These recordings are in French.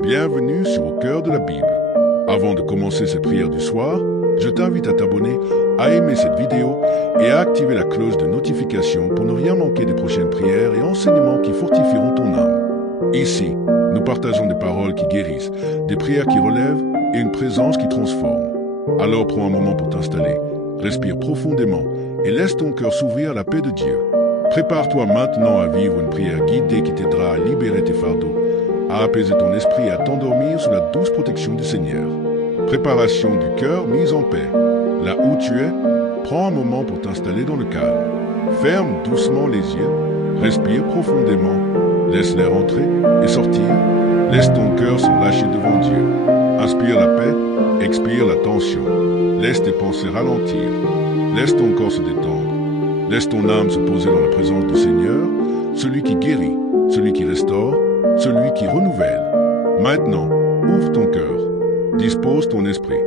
Bienvenue sur Au cœur de la Bible. Avant de commencer cette prière du soir, je t'invite à t'abonner, à aimer cette vidéo et à activer la cloche de notification pour ne rien manquer des prochaines prières et enseignements qui fortifieront ton âme. Ici, nous partageons des paroles qui guérissent, des prières qui relèvent et une présence qui transforme. Alors prends un moment pour t'installer, respire profondément et laisse ton cœur s'ouvrir à la paix de Dieu. Prépare-toi maintenant à vivre une prière guidée qui t'aidera à libérer tes fardeaux, à apaiser ton esprit et à t'endormir sous la douce protection du Seigneur. Préparation du cœur mise en paix. Là où tu es, prends un moment pour t'installer dans le calme. Ferme doucement les yeux, respire profondément, laisse l'air entrer et sortir. Laisse ton cœur se lâcher devant Dieu. Inspire la paix, expire la tension. Laisse tes pensées ralentir. Laisse ton corps se détendre. Laisse ton âme se poser dans la présence du Seigneur, celui qui guérit, celui qui restaure, celui qui renouvelle. Maintenant, ouvre ton cœur, dispose ton esprit,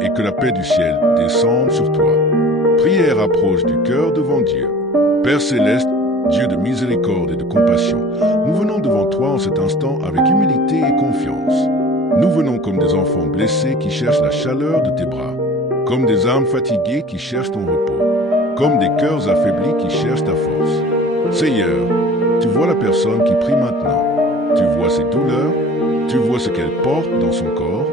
et que la paix du ciel descende sur toi. Prière approche du cœur devant Dieu. Père céleste, Dieu de miséricorde et de compassion, nous venons devant toi en cet instant avec humilité et confiance. Nous venons comme des enfants blessés qui cherchent la chaleur de tes bras, comme des âmes fatiguées qui cherchent ton repos, comme des cœurs affaiblis qui cherchent ta force. Seigneur, tu vois la personne qui prie maintenant. Tu vois ses douleurs, tu vois ce qu'elle porte dans son corps,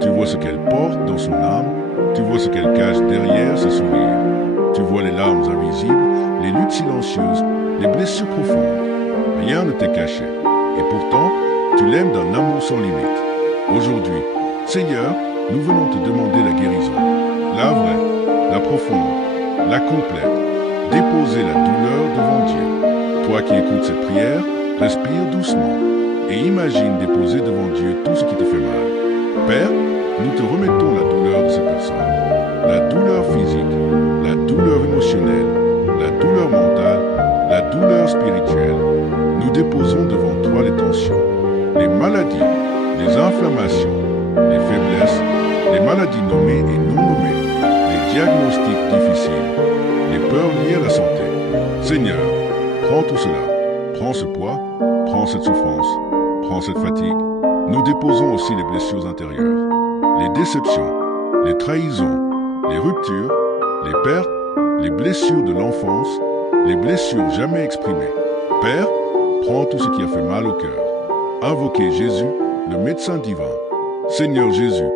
tu vois ce qu'elle porte dans son âme, tu vois ce qu'elle cache derrière ses sourires. Tu vois les larmes invisibles, les luttes silencieuses, les blessures profondes. Rien ne t'est caché. Et pourtant, tu l'aimes d'un amour sans limite. Aujourd'hui, Seigneur, nous venons te demander la guérison. La vraie, la profonde, la complète. Déposer la douleur devant Dieu. Toi qui écoutes cette prière, respire doucement et imagine déposer devant Dieu tout ce qui te fait mal. Père, nous te remettons la douleur de ces personnes. La douleur physique, la douleur émotionnelle, la douleur mentale, la douleur spirituelle. Nous déposons devant toi les tensions, les maladies, les inflammations, les faiblesses, les maladies nommées et non nommées, les diagnostics difficiles, les peurs liées à la santé. Seigneur, prends tout cela. Prends ce poids, prends cette souffrance, prends cette fatigue. Nous déposons aussi les blessures intérieures, les déceptions, les trahisons, les ruptures, les pertes, les blessures de l'enfance, les blessures jamais exprimées. Père, prends tout ce qui a fait mal au cœur. Invoquez Jésus, le médecin divin. Seigneur Jésus,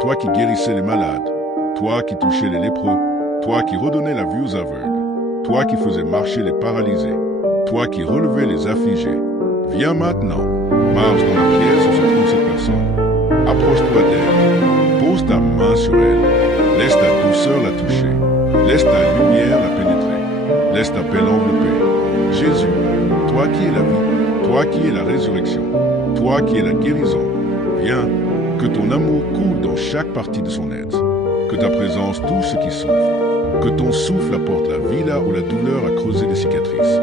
toi qui guérissais les malades, toi qui touchais les lépreux, toi qui redonnais la vue aux aveugles, toi qui faisais marcher les paralysés, toi qui relevais les affligés, viens maintenant, marche dans la pièce où se trouve cette personne. Approche-toi d'elle, pose ta main sur elle, laisse ta douceur la toucher, laisse ta lumière la pénétrer, laisse ta paix l'envelopper. Jésus, toi qui es la vie, toi qui es la résurrection, toi qui es la guérison, viens, que ton amour coule dans chaque partie de son être, que ta présence touche ceux qui souffrent, que ton souffle apporte la vie là où la douleur a creusé des cicatrices.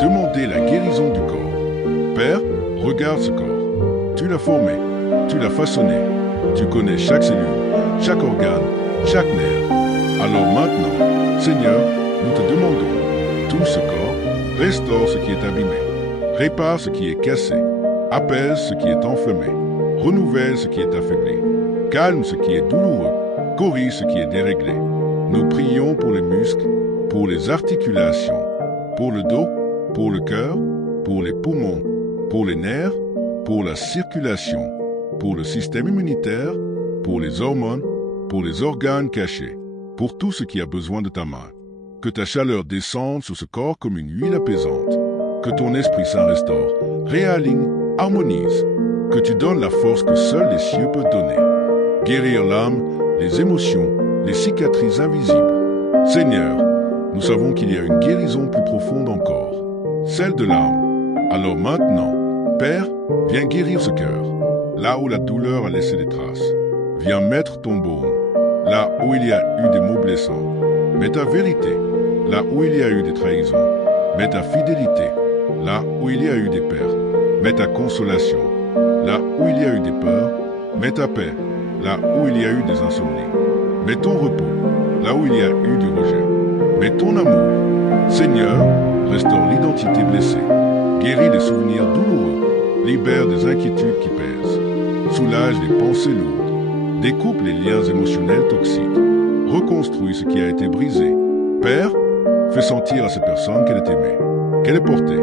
Demandez la guérison du corps. Père, regarde ce corps. Tu l'as formé, tu l'as façonné. Tu connais chaque cellule, chaque organe, chaque nerf. Alors maintenant, Seigneur, nous te demandons, touche ce corps, restaure ce qui est abîmé, répare ce qui est cassé, apaise ce qui est enflammé, renouvelle ce qui est affaibli, calme ce qui est douloureux, corrige ce qui est déréglé. Nous prions pour les muscles, pour les articulations, pour le dos, pour le cœur, pour les poumons, pour les nerfs, pour la circulation, pour le système immunitaire, pour les hormones, pour les organes cachés, pour tout ce qui a besoin de ta main. Que ta chaleur descende sur ce corps comme une huile apaisante. Que ton Esprit Saint restaure, réaligne, harmonise. Que tu donnes la force que seuls les cieux peuvent donner. Guérir l'âme, les émotions, les cicatrices invisibles. Seigneur, nous savons qu'il y a une guérison plus profonde encore, celle de l'âme. Alors maintenant, Père, viens guérir ce cœur, là où la douleur a laissé des traces. Viens mettre ton baume, là où il y a eu des mots blessants. Mets ta vérité, là où il y a eu des trahisons. Mets ta fidélité, là où il y a eu des pertes. Mets ta consolation, là où il y a eu des peurs. Mets ta paix, là où il y a eu des insomnies. Mets ton repos, là où il y a eu du rejet. Mets ton amour. Seigneur, restaure l'identité blessée. Guéris les souvenirs douloureux. Libère des inquiétudes qui pèsent. soulage les pensées lourdes, découpe les liens émotionnels toxiques, reconstruit ce qui a été brisé. Père, fais sentir à cette personne qu'elle est aimée, qu'elle est portée,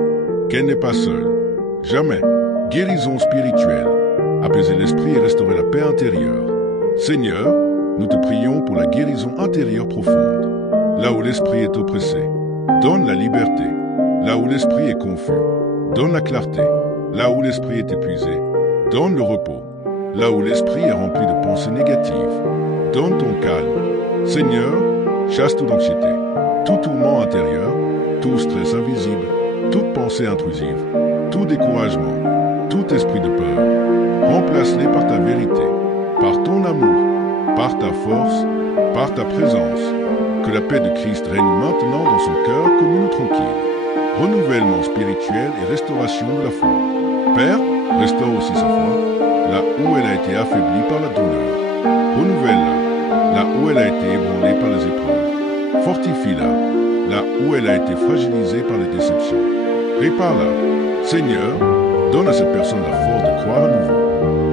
qu'elle n'est pas seule. Jamais. Guérison spirituelle, apaiser l'esprit et restaurer la paix intérieure. Seigneur, nous te prions pour la guérison intérieure profonde. Là où l'esprit est oppressé, donne la liberté. Là où l'esprit est confus, donne la clarté. Là où l'esprit est épuisé, donne le repos. Là où l'esprit est rempli de pensées négatives, donne ton calme. Seigneur, chasse toute anxiété, tout tourment intérieur, tout stress invisible, toute pensée intrusive, tout découragement, tout esprit de peur. Remplace-les par ta vérité, par ton amour, par ta force, par ta présence. Que la paix de Christ règne maintenant dans son cœur comme une tranquille. Renouvellement spirituel et restauration de la foi. Père, restaure aussi sa foi, là où elle a été affaiblie par la douleur. Renouvelle-la, là où elle a été ébranlée par les épreuves. Fortifie-la, là où elle a été fragilisée par les déceptions. Répare-la. Seigneur, donne à cette personne la force de croire à nouveau,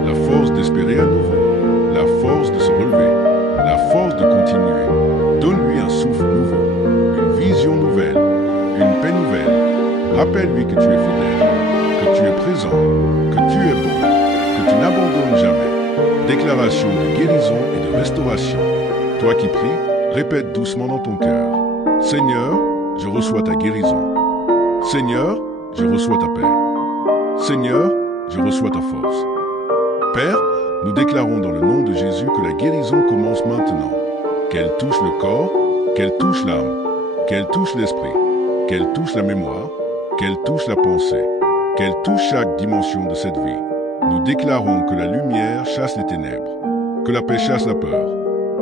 la force d'espérer à nouveau, la force de se relever, la force de continuer. Donne-lui un souffle nouveau, une vision nouvelle, une paix nouvelle. Rappelle-lui que tu es fidèle, que tu es présent, que tu es bon, que tu n'abandonnes jamais. Déclaration de guérison et de restauration. Toi qui pries, répète doucement dans ton cœur. Seigneur, je reçois ta guérison. Seigneur, je reçois ta paix. Seigneur, je reçois ta force. Père, nous déclarons dans le nom de Jésus que la guérison commence maintenant. Qu'elle touche le corps, qu'elle touche l'âme, qu'elle touche l'esprit, qu'elle touche la mémoire, qu'elle touche la pensée, qu'elle touche chaque dimension de cette vie. Nous déclarons que la lumière chasse les ténèbres, que la paix chasse la peur,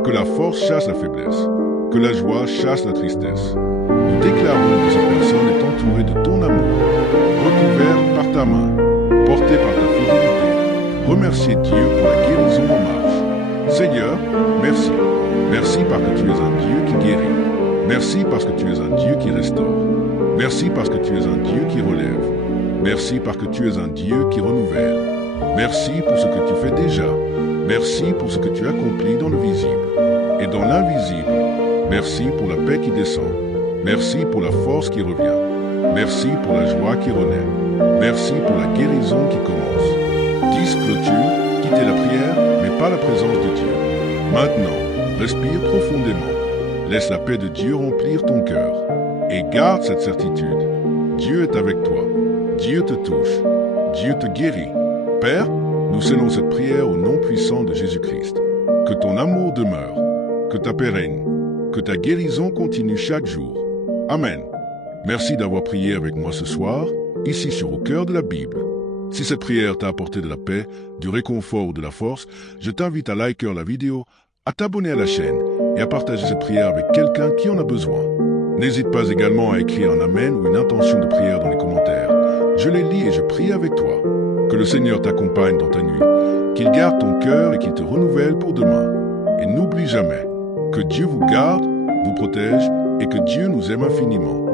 que la force chasse la faiblesse, que la joie chasse la tristesse. Nous déclarons que cette personne est entourée de ton amour, recouverte par ta main, portée par ta fidélité. Remerciez Dieu pour la guérison en marche. Seigneur, merci. Merci parce que tu es un Dieu qui guérit. Merci parce que tu es un Dieu qui restaure. Merci parce que tu es un Dieu qui relève. Merci parce que tu es un Dieu qui renouvelle. Merci pour ce que tu fais déjà. Merci pour ce que tu accomplis dans le visible et dans l'invisible. Merci pour la paix qui descend. Merci pour la force qui revient. Merci pour la joie qui renaît. Merci pour la guérison qui commence. 10 clôtures, quittez la prière, mais pas la présence de Dieu. Maintenant, respire profondément. Laisse la paix de Dieu remplir ton cœur. Et garde cette certitude. Dieu est avec toi. Dieu te touche. Dieu te guérit. Père, nous scellons cette prière au nom puissant de Jésus-Christ. Que ton amour demeure. Que ta paix règne. Que ta guérison continue chaque jour. Amen. Merci d'avoir prié avec moi ce soir, ici sur Au cœur de la Bible. Si cette prière t'a apporté de la paix, du réconfort ou de la force, je t'invite à liker la vidéo, à t'abonner à la chaîne et à partager cette prière avec quelqu'un qui en a besoin. N'hésite pas également à écrire un Amen ou une intention de prière dans les commentaires. Je les lis et je prie avec toi. Que le Seigneur t'accompagne dans ta nuit, qu'il garde ton cœur et qu'il te renouvelle pour demain. Et n'oublie jamais que Dieu vous garde, vous protège et que Dieu nous aime infiniment.